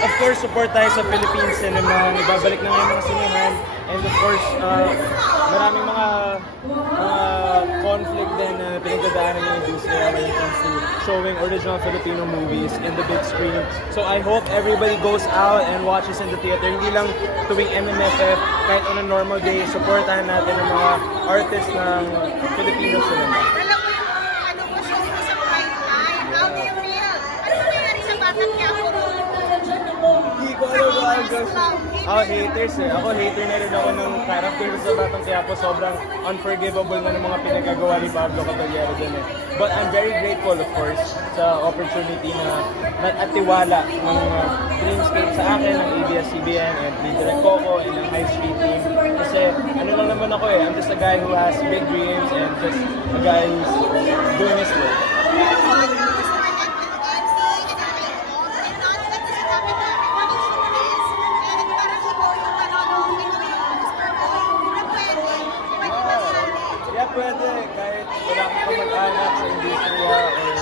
of course, support tayo sa Philippine cinema. Nagbabalik na ngayon mga sinihan. And of course, maraming mga conflict din na pinagdadaanan ng industriya when it comes to showing original Filipino movies in the big screen. So I hope everybody goes out and watches in the theater. Hindi lang tuwing MMFF, kahit on a normal day, supportahan natin ang mga artists ng Filipino cinema. Ako haters eh. Ako hater na rin ako ng character sa Batang Quiapo. Sobrang unforgivable na ng mga pinagagawa ni Pablo Caballero din eh. But I'm very grateful of course sa opportunity na at tiwala ng Dreamscape sa akin, ng ABS-CBN and ni Direk Coco and ng High Street team. Kasi ano lang naman ako eh. I'm just a guy who has big dreams and just a guy who's doing his work. Pwede, kahit wala kang kamag-anak sa industriya or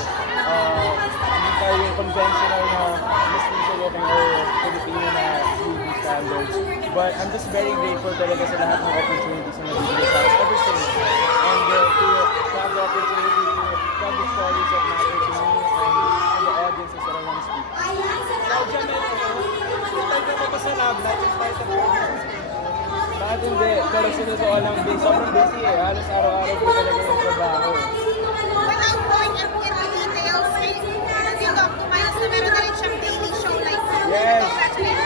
hindi tayo yung conventional na Muslim Philippine or Filipino na movie standards. But I'm just very grateful talaga sa lahat ng opportunities na nabibigay sa akin ever since. And to have the opportunity to tell the stories that matter to me and the audiences that I want to speak. Tayo mo pa sa lab natin tayo sa programs. Bakit hindi? Pero sinusuko lang din. Sobrang busy eh. Halos araw-araw po talaga yung trabaho. Without going into details, you talk to Miles na meron na rin siyang daily show like yes!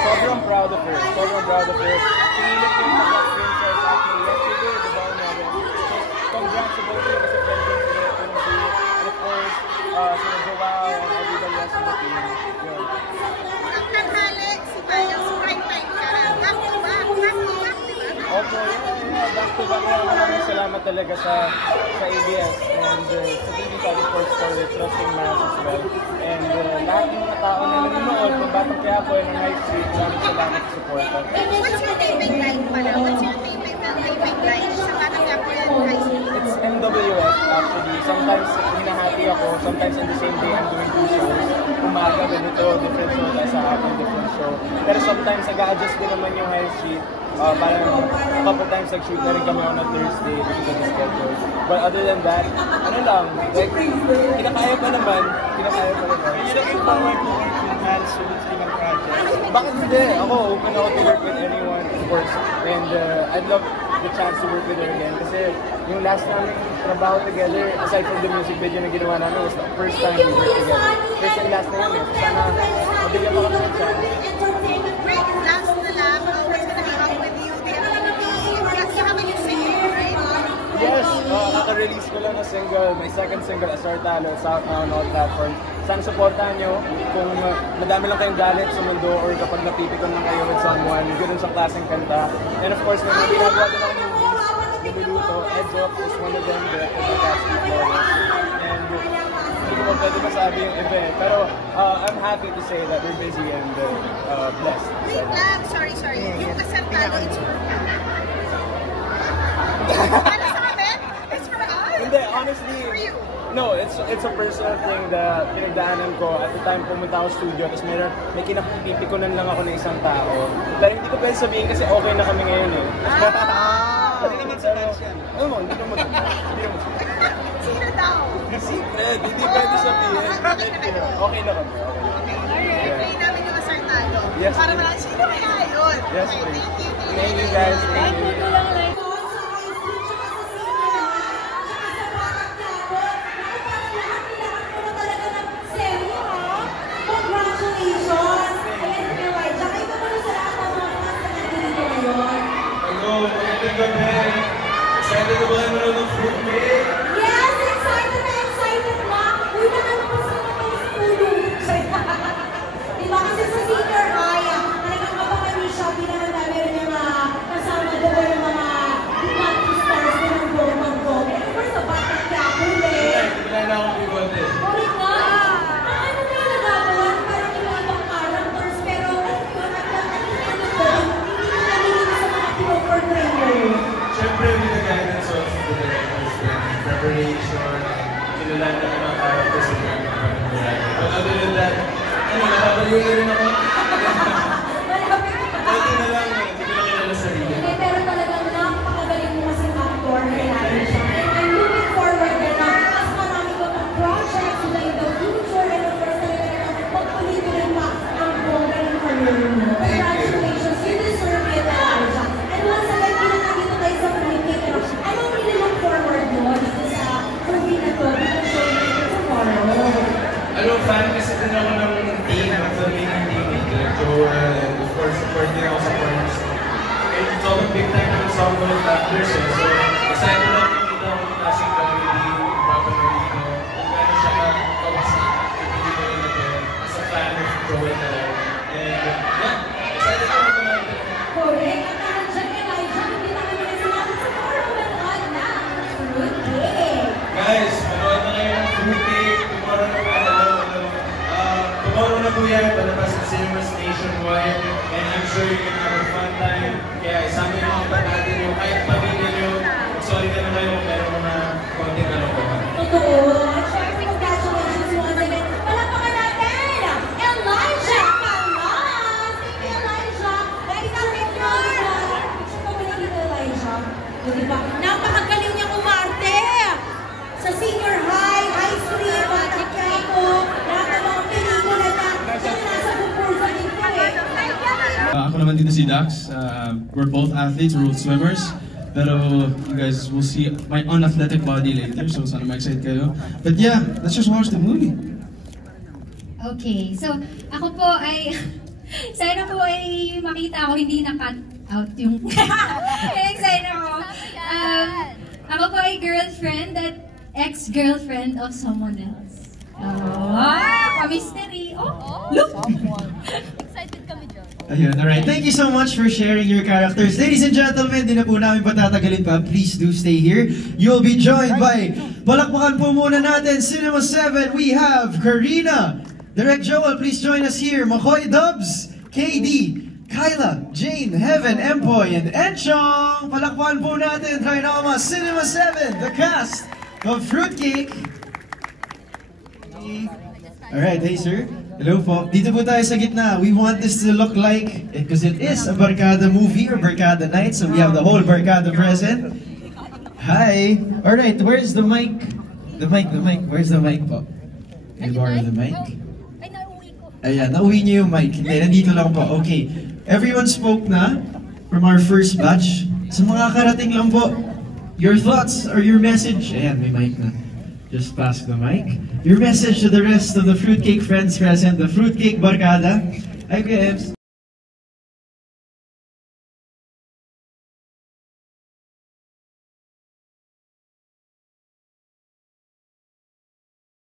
Sobrang proud of her. Sobrang proud of her. Pinilit yung mga princess actually yesterday, the ball natin. So, congrats about her kasi friend din sila ito ng day. And of course, sila Joao and everybody else in the team. Yun. Ang tanghali, si Miles, prime time ka na. Back to back, back to back. Opo, yeah, back to back. Maraming salamat talaga sa ABS and sa TV5 Sports for trusting Miles as well. And lahat ng mga tao na nanonood ng Batang Quiapo and ng High Street, maraming salamat sa support. What's your taping line pala? What's your taping line sa Batang Quiapo and High Street? It's MWF actually. Sometimes hinahati ako, sometimes in the same day I'm doing two shows. Umaga, ganito, different show, sa hapon, different show. Pero sometimes nag-a-adjust din naman yung High Street. Parang a couple times nag-shoot na rin kami on a Thursday because of the schedule. But other than that, ano lang, like, kinakaya pa naman. You're looking forward to work with Hans with ibang projects? Bakit hindi? Ako, open ako to work with anyone, of course. And I'd love the chance to work with her again. Kasi yung last namin trabaho together, aside from the music video na ginawa namin, was the first time we worked together. First and last na yun eh. So sana, mabigyan pa kami ng chance. Great, last na lang. What's gonna be up with you? You have a new single, right? Yes, kaka-release ko lang na single, my second single, Asartalo, it's out now on all platforms. Sana supportahan nyo kung madami lang kayong galit sa mundo or kapag napipikon lang kayo with someone, ganun sa klaseng kanta. And of course, may ginagawa din ako movies, Lumiluto, Edge Up is one of them, directed by Cassie Flores. And hindi ko pwede masabi yung event, pero I'm happy to say that we're busy and blessed. Wait lang, sorry. Yung Asartalo, it's for para sa amin? It's for us? Hindi, honestly, for you? no, it's a personal thing na pinagdaanan ko. At the time pumunta ako studio, tapos may kinapipikunan lang ako ng isang tao. Pero hindi ko pwede sabihin kasi okay na kami ngayon eh. Hindi naman sa touch yan. Oo, hindi naman. Sino daw? Secret, hindi pwede sabihin. Okay na kami. Okay, play namin yung Asartalo. Yes, para malang sino kaya yun? Yes, Okay, please. thank you Guys. Thank you. Excited na ba kayo manood ng Fruit Day? Yes! Excited na Uy, nakalabas na naman sa tulong. Diba kasi sa senior high, talagang kapag siya, pinananda meron yung kasama doon yung mga country stars na ng gold. And of course, sa Batang Quiapo din. Wala na akong bigote. Ulit nga! Ano na yung nagagawa? Parang ibang characters, pero hindi na nalilito sa mga pinoportray mo. Siyempre, with the guidance of the directors and preparation, kinulala ng mga characters and mga. But other than that, napapaliw na rin ako. Gold actors eh. So, excited na makikita ko yung klaseng comedy, papanood ko. Kung gano'n siya kawasak, hindi ko rin ito as a fan of Joel talaga. And yeah, excited na ako natin. Correct. At nandiyan kay Elijah, hindi naman nila sinabi sa tomorrow manood na Fruitcake. Guys, manood na kayo ng Fruitcake. Tomorrow na po yan, palabas sa cinemas nationwide. And I'm sure you can have a fun time. Kaya isama yung mga barkada nyo, kahit pamilya nyo. Sorry ka na kayo kung meron mga konting kalokohan. Totoo. At syempre, congratulations once again. Palakpakan natin, Elijah Calas! Thank you, Elijah. Ready ka rin yun. Gusto ko ba nakita, Elijah? O, diba? Napakagaling niya umarte. Sa senior high, high school, bata ko, lahat ng mga pelikula na siya nasa bupursa din ko eh. Ako naman dito si Dax. We're both athletes, we're both swimmers. Pero you guys will see my unathletic body later, so sana ma-excite kayo. But yeah, let's just watch the movie. Okay, so ako po ay sana po ay makita ko hindi na-cut out yung excited ako. Ako po ay girlfriend at ex-girlfriend of someone else. Pa-mystery. Oh, look! Excited kami dyan. Ayun, alright. Thank you so much for sharing your characters. Ladies and gentlemen, di na po namin patatagalin pa. Please do stay here. You'll be joined by, palakpakan po muna natin, Cinema 7, we have Karina. Direct Joel, please join us here. Makoy Dubs, KD, Kyla, Jane, Heaven, Empoy, and Enchong. Palakpakan po natin, Trinoma, Cinema 7, the cast of Fruitcake. Alright, hey sir. Hello po. Dito po tayo sa gitna. We want this to look like, because it is a Barkada movie or Barkada night, so we have the whole Barkada present. Hi. Alright, where's the mic? The mic. Where's the mic po? Can you borrow the mic? Ay, nauwi ko. Ayan, nauwi niyo yung mic. Hindi, nandito lang po. Okay. Everyone spoke na from our first batch. Sa mga karating lang po, your thoughts or your message. Ayan, may mic na. Just pass the mic. Your message to the rest of the Fruitcake friends present, the Fruitcake Barkada. Hi, Kebs.